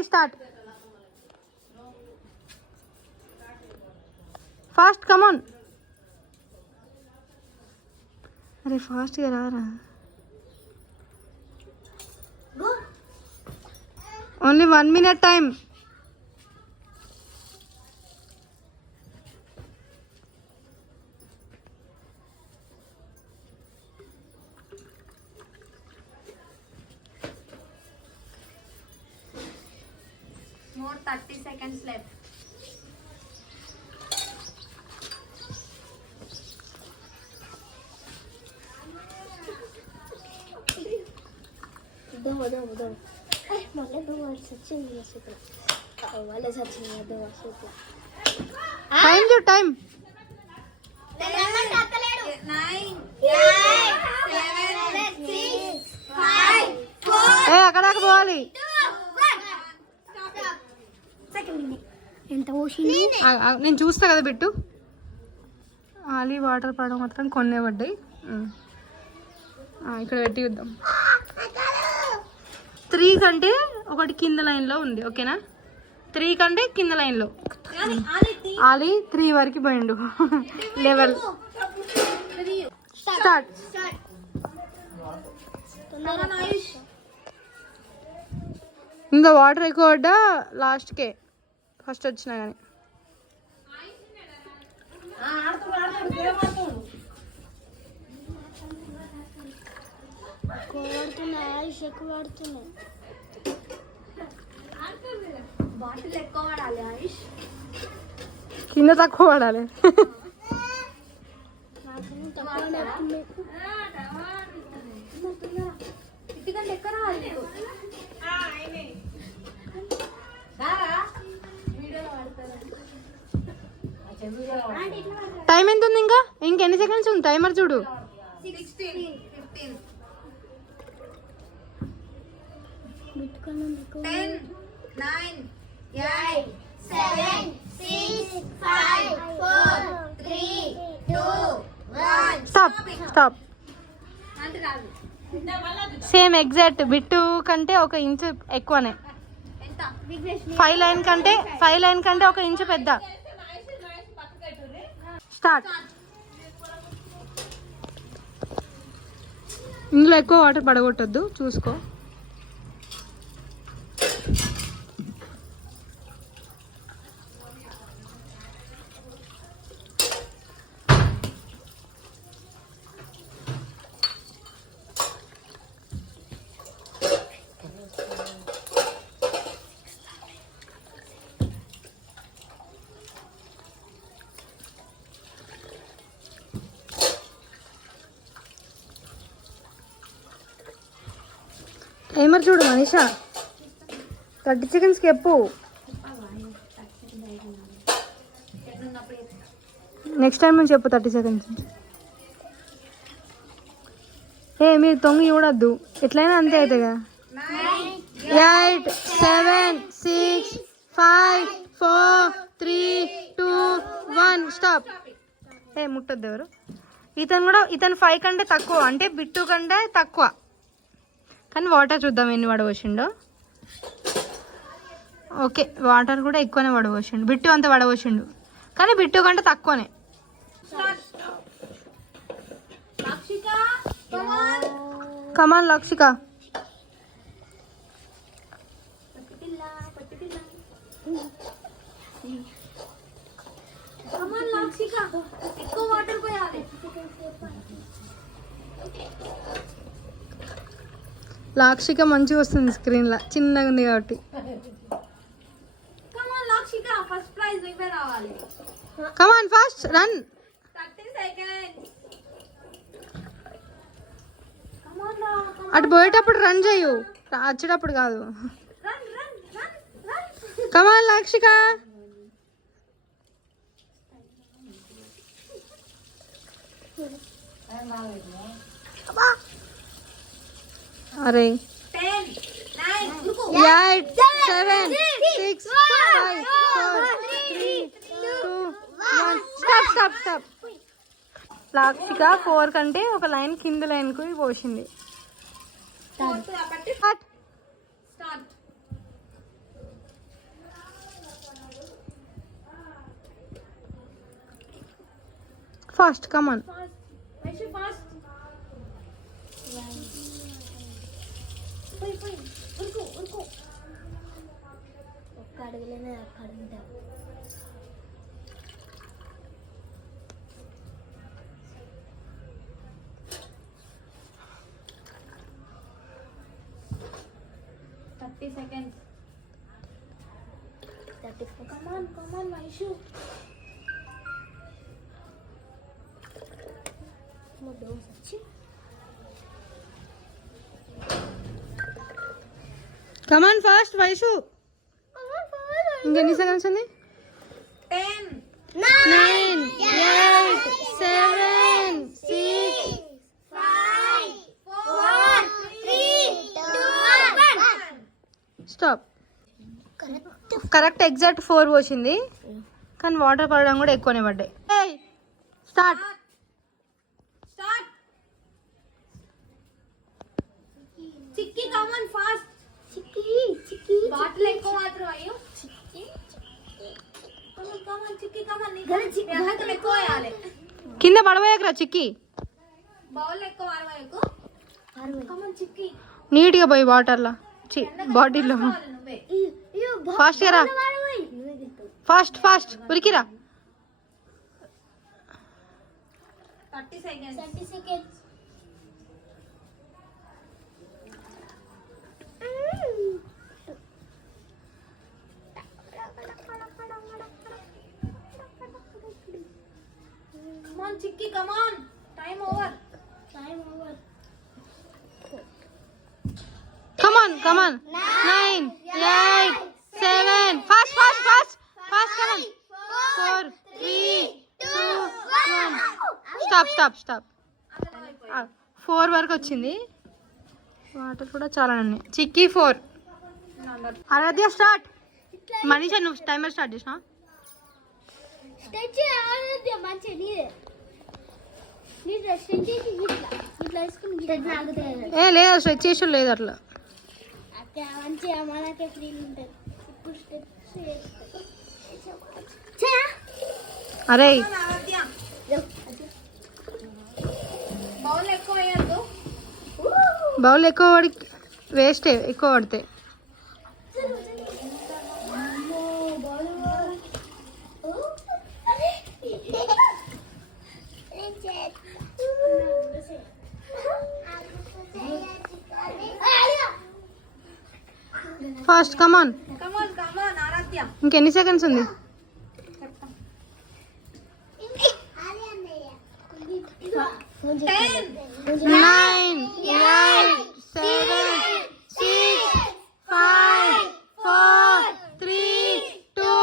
Ali, start. Fast, come on. अरे फास्ट कर आ रहा. Only 1 minute time. More 30 seconds left. Time. 9, 8, 7, 6, 5, 4. అక్కడికి పోవాలి. ఎంత పోసింది? నేను చూస్తా కదా బిట్టు. ఆలీ వాటర్ పడడం మాత్రం కొన్నే పడ్డాయి. ఇక్కడ పెట్టి చూద్దాం. 3 కంటే ఒకటి కింద లైన్లో ఉంది. ఓకేనా? 3 కంటే కింద లైన్లో. ఆలీ 3 వరకు పోయిండు. Level start. ఇంకా వాటర్ ఎక్కువ పడ్డా లాస్ట్కే ఫస్ట్ వచ్చినా కానీ. బాటిల్ ఎక్కువ వాడాలి ఆయుష్. కింద తక్కువ పడాలి. ఇటుకంటే ఎక్కడ రావాలి నీకు. టైం ఎంత ఉంది? ఇంకా ఇంకెన్ని సెకండ్స్ ఉంది? టైమర్ చూడు. 16, 15, 10, 9, 8, 7, 6, 5, 4, 3, 2, 1. స్టాప్. అంటే రాదు. Same exact. బిట్టు కంటే 1 ఇంచు ఎక్కువనే. ఎంత? 5 లైన్ కంటే 1 ఇంచు పెద్ద. స్టార్ట్. ఇందులో ఎక్కువ వాటర్ పడగొట్టద్దు, చూసుకో. టైమర్ చూడు మనీషా. 30 సెకండ్స్కి చెప్పు. నెక్స్ట్ టైం నుంచి చెప్పు 30 సెకండ్స్. మీరు తొంగి చూడద్దు, ఎట్లయినా అంతే అవుతాయిగా. 8, 7, 6, 5, 4, 3, 2, 1. స్టాప్. ముట్టద్దు ఎవరు. ఇతను 5 కంటే తక్కువ, అంటే బిట్టు కంటే తక్కువ. కానీ వాటర్ చూద్దాం ఎన్ని వడవచ్చిండో. ఓకే, వాటర్ కూడా ఎక్కువనే వడవచ్చిండు. బిట్టు అంత వడవచ్చిండు, కానీ బిట్టు కంటే తక్కువనే. కమాన్ లక్షిక. ఎక్కువ వాటర్ పోయాలి. లాక్షిక మంచిగా వస్తుంది స్క్రీన్లో, చిన్నగా ఉంది కాబట్టి. ఫస్ట్ ప్రైజ్ నువ్వే రావాలి. Come on fast run. 30 seconds. అటు పోయేటప్పుడు రన్ చేయు, వచ్చేటప్పుడు కాదు. Run, run, run, run. కమాన్ లాక్షిక. అరే 10, 9, 8, 7, 6, 5, 4, 3, 2, 1. స్టాప్. లాక్షిక 4 కంటే 1 లైన్ కింద లైన్కు పోసింది. start. ఫాస్ట్ కమాన్. Fast. Vaishu, fast. పోయి పోయి ఉరుకు ఉరుకు. ఒక్క అడుగులోనే అడుగుతా. seconds. 34. Come on, Vaishu. Come on fast Vaishu. ఇంకెన్ని సెకండ్స్ ఉంది? 10 9 8 7 6 5 4 3 2 1. స్టాప్. కరెక్ట్ ఎగ్జాక్ట్ 4 వచ్చింది, కానీ వాటర్ పడడం కూడా ఎక్కువనే పడ్డాయి. స్టార్ట్. చిక్కి come on fast. చిక్కి బాటిల్ ఎక్కువ మాత్రం అయ్యో. come on chikki come on. నీకు ఎక్కువ వేయాలి. కింద పడబోయకరా చిక్కి. బౌల్ ఎక్కువ ఆరవేయకు. come on చిక్కి. నీట్గా పోయి వాటర్లో బాటిల్లో. ఫాస్ట్ గా రా, ఫాస్ట్ ఫాస్ట్ ఉరికిరా. 30 seconds. Come on Chicky, come on. Time over. Come on 9 8 7 fast come on 4 3 2 1 stop 4 వరకు వచ్చింది. వాటర్ కూడా చాలా ఉన్నాయి. చిక్కీ 4. ఆరాధ్య స్టార్ట్. మనీషా నువ్వు టైమర్ స్టార్ట్ చేసినా? ఏ లేదు, స్ట్రెచ్ చేసి లేదు అట్లా. అరే బౌల్ ఎక్కువ వేయద్దు. బౌల్ ఎక్కువ పడి వేస్ట్, ఎక్కువ పడితే. Fast come on. ఆరాధ్య. ఇంకెన్ని సెకండ్స్ ఉంది? 10 9 8 7 6 5 4 3 2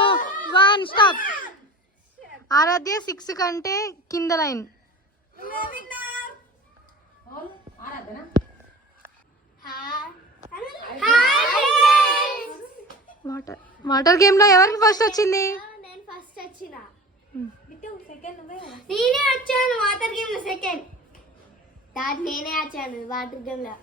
1 స్టాప్. ఆరాధ్య 6 కంటే కింద లైన్. వాటర్ గేమ్ లో ఎవరికి ఫస్ట్ వచ్చింది? నేను ఫస్ట్ వచ్చిన. సెకండ్ నేనే వచ్చాను వాటర్ గేమ్ లో సెకండ్. నేనే వచ్చాను వాటర్ గేమ్ లో.